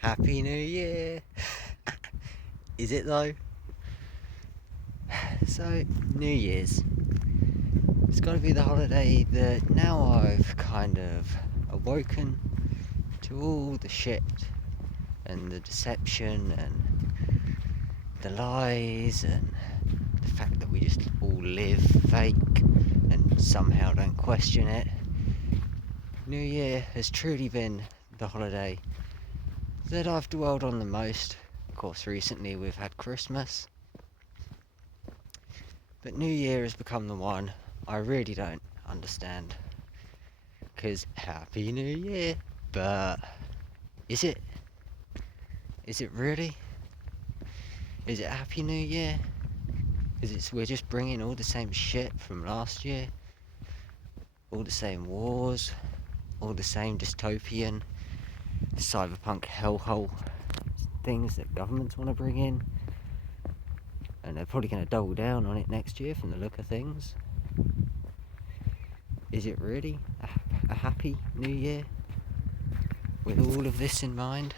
Happy New Year! Is it though? So, New Year's. It's got to be the holiday that now I've kind of awoken to all the shit and the deception and the lies and the fact that we just all live fake and somehow don't question it. New Year has truly been the holiday that I've dwelled on the most. Of course, recently we've had Christmas. But New Year has become the one I really don't understand. Because Happy New Year, but is it? Is it really? Is it Happy New Year? We're just bringing all the same shit from last year? All the same wars? All the same dystopian, cyberpunk hellhole things that governments want to bring in? And they're probably going to double down on it next year from the look of things. Is it really a Happy New Year with all of this in mind?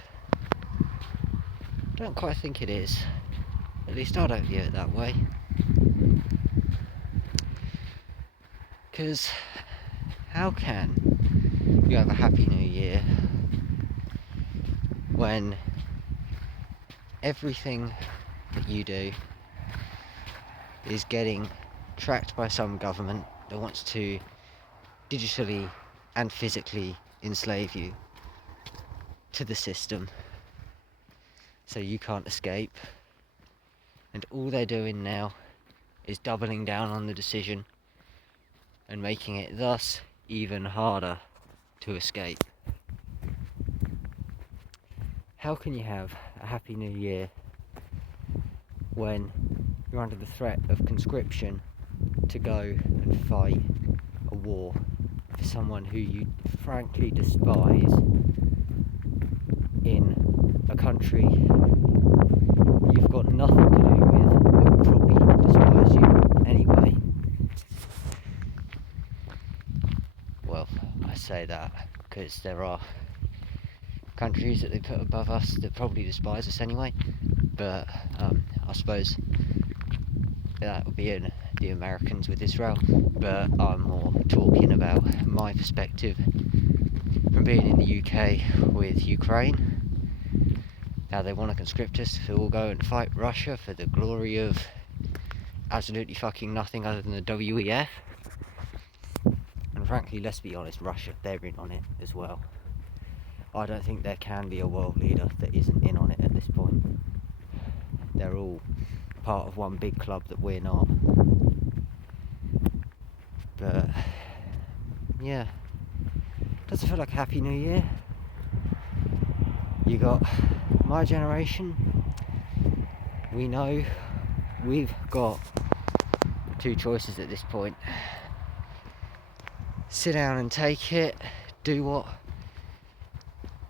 I don't quite think it is. At least I don't view it that way. Because how can you have a Happy New Year when everything that you do is getting tracked by some government that wants to digitally and physically enslave you to the system so you can't escape, and all they're doing now is doubling down on the decision and making it thus even harder to escape? How can you have a Happy New Year when you're under the threat of conscription to go and fight a war for someone who you frankly despise in a country you've got nothing to do with that would probably despise you anyway? Well, I say that because there are countries that they put above us that probably despise us anyway, but I suppose that would be in the Americans with Israel, but I'm more talking about my perspective from being in the UK with Ukraine. How they want to conscript us to all go and fight Russia for the glory of absolutely fucking nothing other than the WEF. And frankly, let's be honest, Russia, they're in on it as well. I don't think there can be a world leader that isn't in on it at this point. They're all part of one big club that we're not. But yeah, doesn't feel like a Happy New Year. You got my generation. We know we've got two choices at this point. Sit down and take it, do what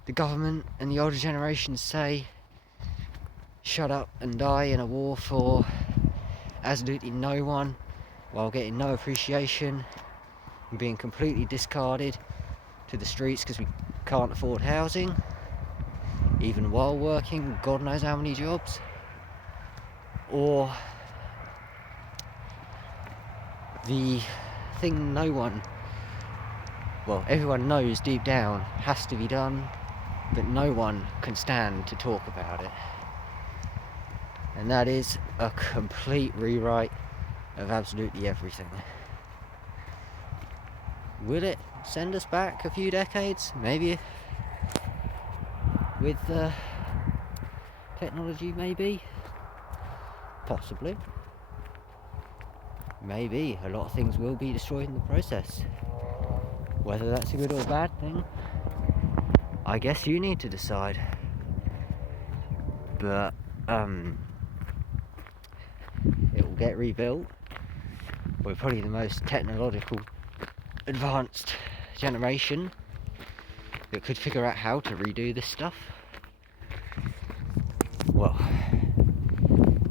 the government and the older generations say, shut up and die in a war for absolutely no one while getting no appreciation and being completely discarded to the streets because we can't afford housing, even while working God knows how many jobs. Or the thing everyone knows deep down has to be done, but no one can stand to talk about it. And that is a complete rewrite of absolutely everything. Will it send us back a few decades? Maybe. With technology, maybe. Possibly. Maybe a lot of things will be destroyed in the process. Whether that's a good or bad thing, I guess you need to decide. But it will get rebuilt. We're probably the most technological advanced generation that could figure out how to redo this stuff. Well,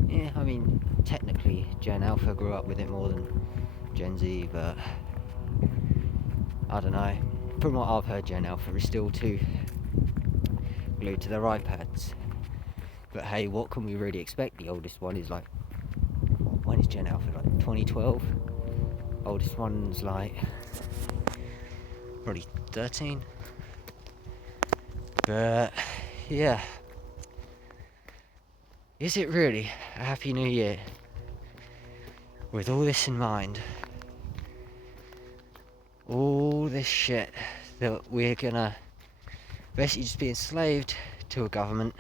yeah, I mean, technically Gen Alpha grew up with it more than Gen Z, but I don't know. From what I've heard, Gen Alpha is still too glued to their iPads. But hey, what can we really expect? The oldest one is like, when is Gen Alpha? Like 2012? Oldest one's like probably 13. But yeah, is it really a happy new year with all this in mind? All this shit that we're gonna basically just be enslaved to a government.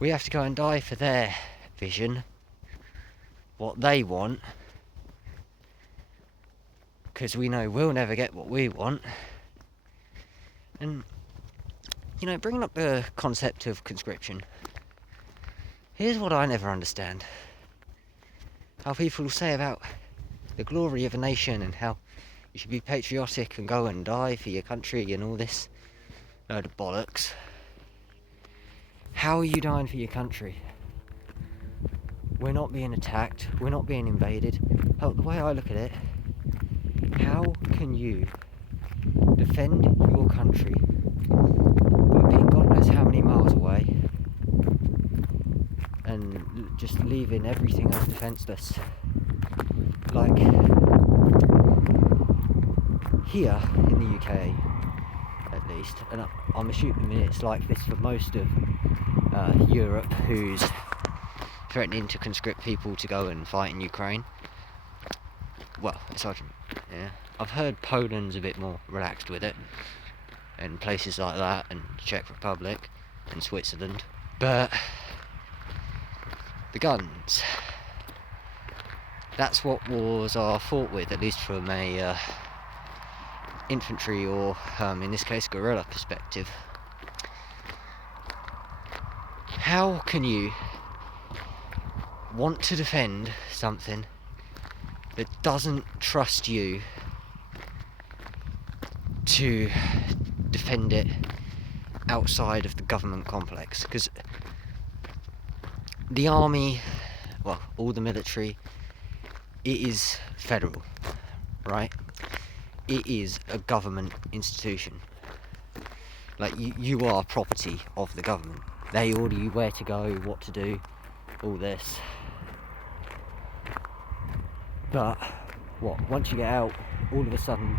We have to go and die for their vision, what they want, because we know we'll never get what we want. And, you know, bringing up the concept of conscription, here's what I never understand. How people say about the glory of a nation and how you should be patriotic and go and die for your country and all this load of bollocks. How are you dying for your country? We're not being attacked, we're not being invaded. Hell, the way I look at it, how can you defend your country by being God knows how many miles away and just leaving everything else defenceless? Like, here in the UK at least, and I'm assuming it's like this for most of Europe, who's threatening to conscript people to go and fight in Ukraine. Well, aside from, yeah, I've heard Poland's a bit more relaxed with it, and places like that, and Czech Republic, and Switzerland. But the guns, that's what wars are fought with, at least from a infantry or, in this case, guerrilla perspective. How can you want to defend something that doesn't trust you to defend it outside of the government complex? Because the army, well, all the military, it is federal, right? It is a government institution. Like, you are property of the government. They order you where to go, what to do, all this. But what, once you get out, all of a sudden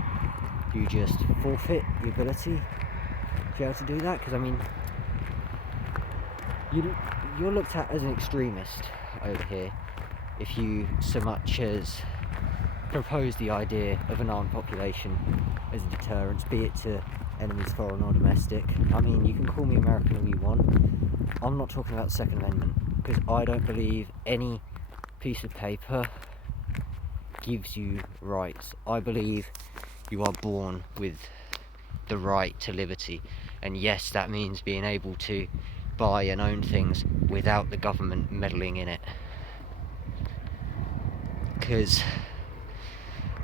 you just forfeit the ability to be able to do that? Because I mean, you're looked at as an extremist over here if you so much as propose the idea of an armed population as a deterrence, be it to enemies foreign or domestic. I mean, you can call me American all you want. I'm not talking about the Second Amendment, because I don't believe any piece of paper gives you rights. I believe you are born with the right to liberty, and yes, that means being able to buy and own things without the government meddling in it. Because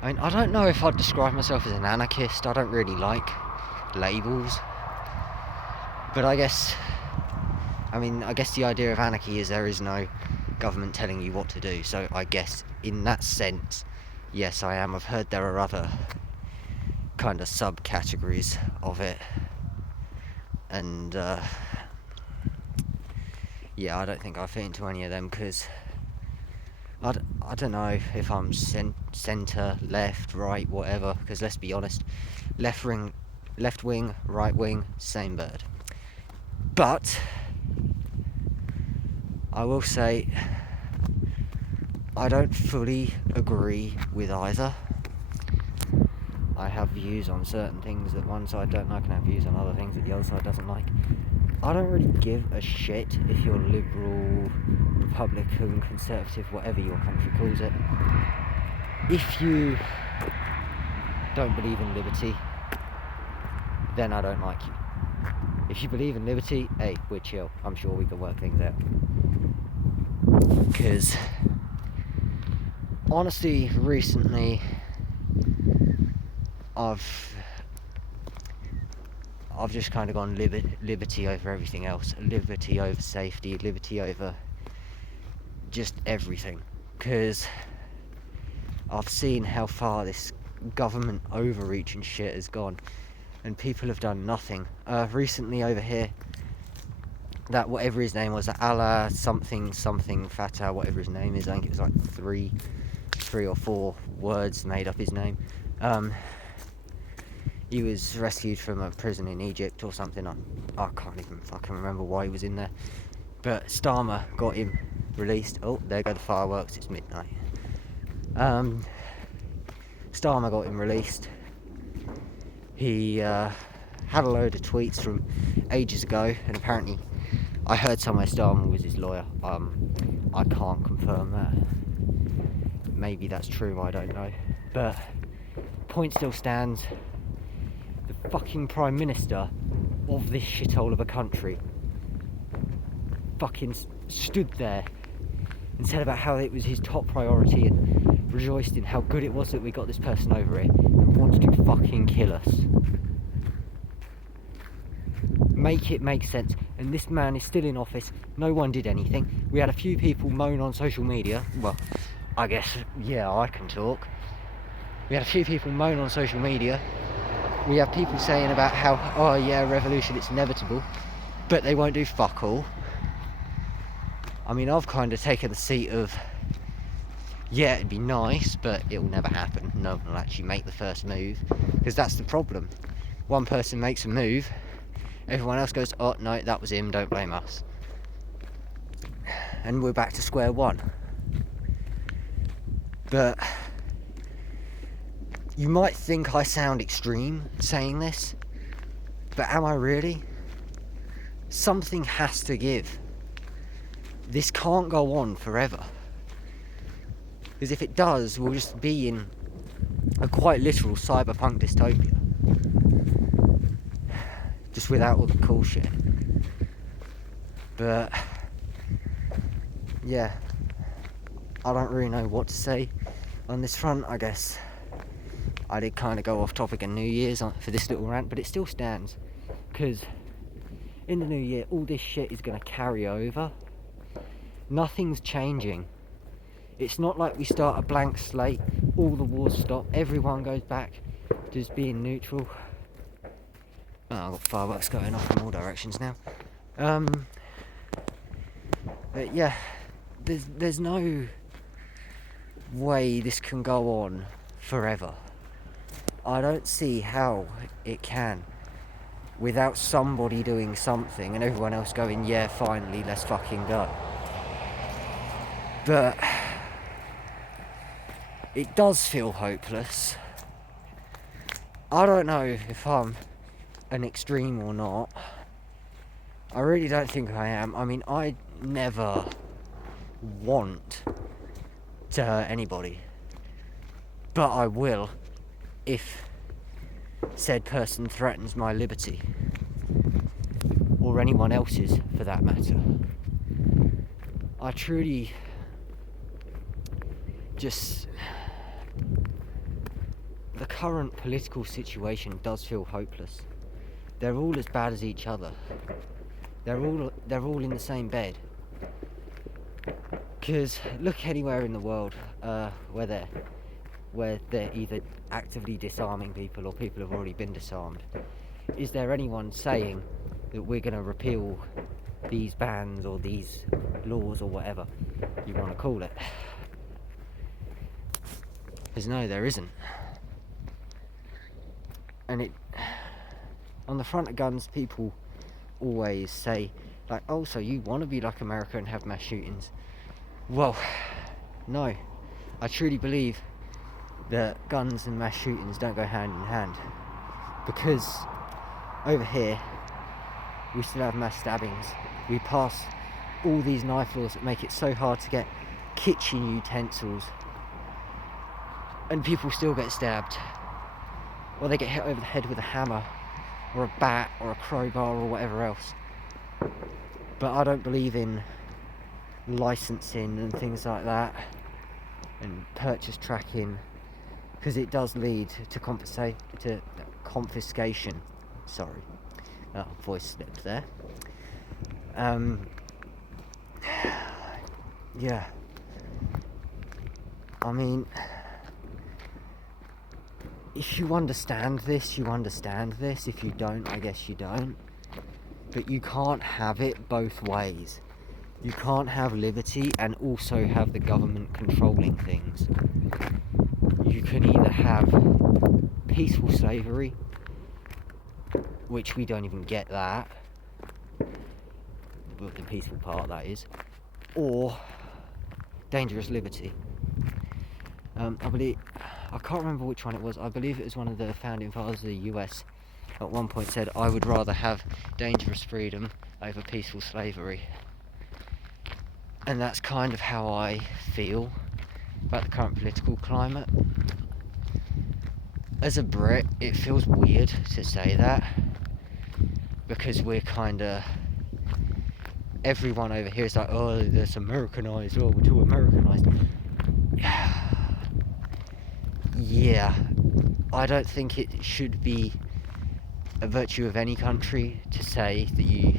I mean, I don't know if I'd describe myself as an anarchist. I don't really like labels, but I guess the idea of anarchy is there is no government telling you what to do. So I guess in that sense, yes, I am. I've heard there are other kind of subcategories of it, and yeah, I don't think I fit into any of them, because I don't know if I'm centre, left, right, whatever, because let's be honest, left wing, right wing, same bird. But I will say I don't fully agree with either. I have views on certain things that one side don't like, and I have views on other things that the other side doesn't like. I don't really give a shit if you're liberal, Republican, conservative, whatever your country calls it. If you don't believe in liberty, then I don't like you. If you believe in liberty, hey, we're chill. I'm sure we can work things out. Because honestly, recently, I've just kind of gone liberty over everything else. Liberty over safety, liberty over just everything. Because I've seen how far this government overreach and shit has gone. and people have done nothing. Recently over here, that whatever his name was, Allah something Fatah, whatever his name is, I think it was like three or four words made up his name. He was rescued from a prison in Egypt or something. I can't even fucking remember why he was in there. But Starmer got him released. Oh, there go the fireworks, it's midnight. Starmer got him released. He had a load of tweets from ages ago, and apparently I heard somewhere Starmer was his lawyer. I can't confirm that. Maybe that's true, I don't know. But point still stands. The fucking Prime Minister of this shithole of a country fucking stood there and said about how it was his top priority and rejoiced in how good it was that we got this person over here and wanted to fucking kill us. Make it make sense. And this man is still in office. No one did anything. We had a few people moan on social media. Well, I guess, yeah, I can talk. We had a few people moan on social media. We have people saying about how, oh yeah, revolution, it's inevitable, but they won't do fuck all. I mean, I've kind of taken the seat of, yeah, it'd be nice, but it'll never happen. No one will actually make the first move, because that's the problem. One person makes a move, everyone else goes, oh no, that was him, don't blame us. And we're back to square one. But you might think I sound extreme saying this, but am I really? Something has to give. This can't go on forever. Because if it does, we'll just be in a quite literal cyberpunk dystopia. Just without all the cool shit. But yeah, I don't really know what to say on this front. I guess I did kind of go off topic in New Year's for this little rant, but it still stands. Because in the new year, all this shit is going to carry over. Nothing's changing. It's not like we start a blank slate, all the wars stop, everyone goes back to just being neutral. Oh, I've got fireworks going off from all directions now. But yeah, there's no way this can go on forever. I don't see how it can without somebody doing something and everyone else going, yeah, finally, let's fucking go. But it does feel hopeless. I don't know if I'm an extreme or not. I really don't think I am. I mean, I never want to hurt anybody, but I will if said person threatens my liberty, or anyone else's for that matter. I truly just... The current political situation does feel hopeless. They're all as bad as each other. They're all in the same bed. Because look anywhere in the world where they're either actively disarming people or people have already been disarmed. Is there anyone saying that we're going to repeal these bans or these laws or whatever you want to call it? Because no, there isn't. And on the front of guns, people always say, like, oh, so you want to be like America and have mass shootings? Well, no. I truly believe that guns and mass shootings don't go hand in hand. Because over here, we still have mass stabbings. We pass all these knife laws that make it so hard to get kitchen utensils. And people still get stabbed. Or they get hit over the head with a hammer, or a bat, or a crowbar, or whatever else. But I don't believe in licensing and things like that, and purchase tracking, because it does lead to confiscation. Sorry, voice slipped there. Yeah. I mean, if you understand this, you understand this. If you don't, I guess you don't. But you can't have it both ways. You can't have liberty and also have the government controlling things. You can either have peaceful slavery, which we don't even get that, the peaceful part that is, or dangerous liberty. I can't remember which one it was. I believe it was one of the founding fathers of the US at one point said, I would rather have dangerous freedom over peaceful slavery. And that's kind of how I feel about the current political climate. As a Brit, it feels weird to say that, because we're kinda, everyone over here is like, oh, that's Americanized, oh, we're too Americanized. Yeah, I don't think it should be a virtue of any country to say that you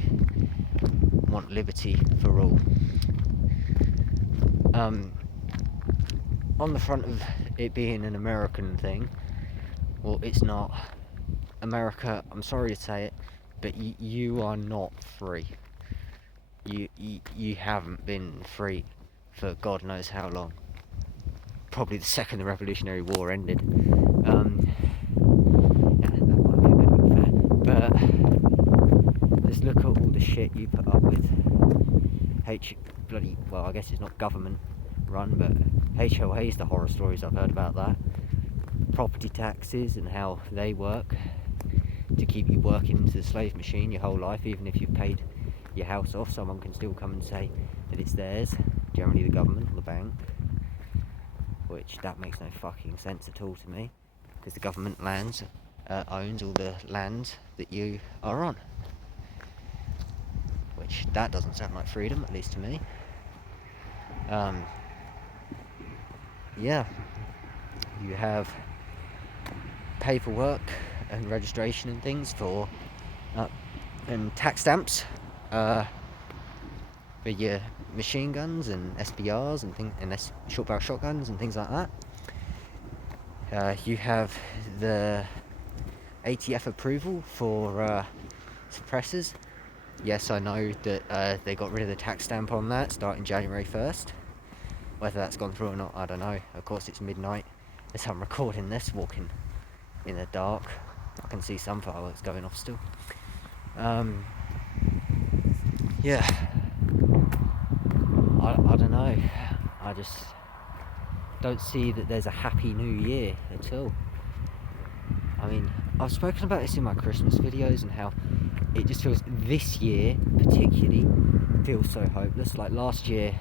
want liberty for all. On the front of it being an American thing, well, it's not. America, I'm sorry to say it, but you are not free. You haven't been free for God knows how long. Probably the second the Revolutionary War ended. Yeah, that might be a bit unfair. But let's look at all the shit you put up with. Well, I guess it's not government run, but HOAs, the horror stories I've heard about that. Property taxes and how they work to keep you working into the slave machine your whole life. Even if you've paid your house off, someone can still come and say that it's theirs, generally the government or the bank, which that makes no fucking sense at all to me, because the government owns all the lands that you are on, which that doesn't sound like freedom, at least to me. Yeah, you have paperwork and registration and things for and tax stamps for your machine guns and SBRs and things, and short barrel shotguns and things like that. You have the ATF approval for suppressors. Yes, I know that they got rid of the tax stamp on that starting January 1st. Whether that's gone through or not, I don't know. Of course, it's midnight as I'm recording this, walking in the dark. I can see some fireworks going off still. Yeah, I don't know. I just don't see that there's a happy new year at all. I mean, I've spoken about this in my Christmas videos and how it just feels, this year particularly feels so hopeless. Like last year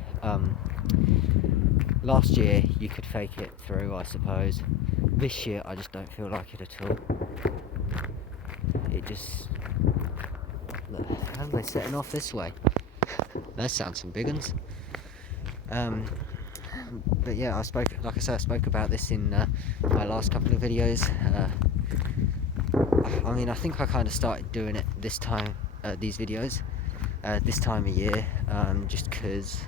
you could fake it through, I suppose. This year I just don't feel like it at all. It just, how am I setting off this way? That sounds some big uns. But yeah, I spoke about this in my last couple of videos. I mean, I think I kind of started doing it this time, these videos, this time of year, just because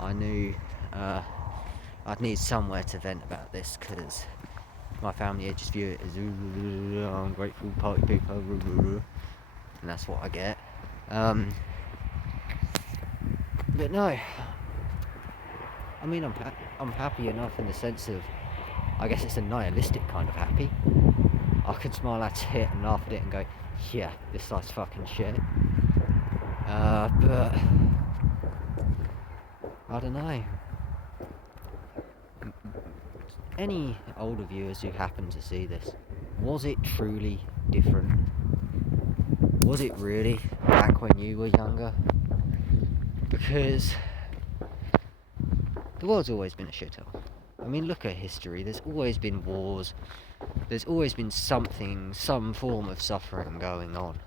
I knew I'd need somewhere to vent about this, because my family just view it as ungrateful party people, and that's what I get. But no, I mean, I'm happy enough in the sense of, I guess it's a nihilistic kind of happy. I can smile at it and laugh at it and go, yeah, this life's fucking shit. But I don't know. Any older viewers who happen to see this, was it truly different? Was it really back when you were younger? Because the world's always been a shithole. I mean, look at history. There's always been wars. There's always been something, some form of suffering going on.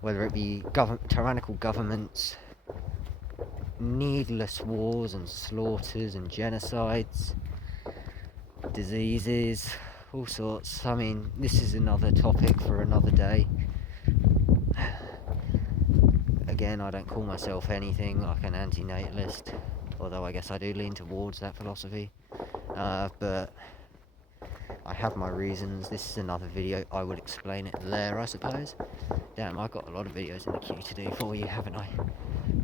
Whether it be tyrannical governments, needless wars and slaughters and genocides, diseases, all sorts. I mean, this is another topic for another day. Again, I don't call myself anything like an anti-natalist, although I guess I do lean towards that philosophy. But I have my reasons. This is another video. I will explain it there, I suppose. Damn, I've got a lot of videos in the queue to do for you, haven't I?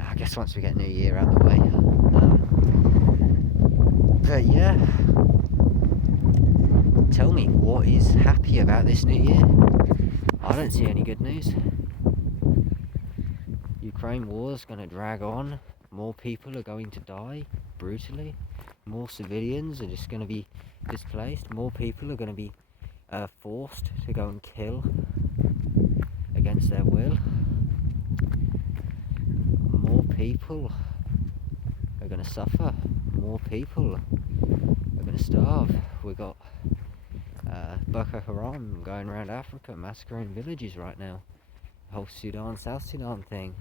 I guess once we get New Year out of the way. But yeah, tell me, what is happy about this New Year? I don't see any good news. Ukraine war's going to drag on. More people are going to die brutally. More civilians are just going to be displaced. More people are going to be forced to go and kill against their will. More people are going to suffer. More people are going to starve. We've got Boko Haram going around Africa massacring villages right now. The whole Sudan, South Sudan thing.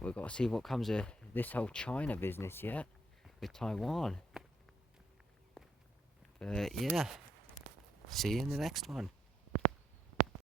We've got to see what comes of this whole China business yet with Taiwan. But yeah, see you in the next one.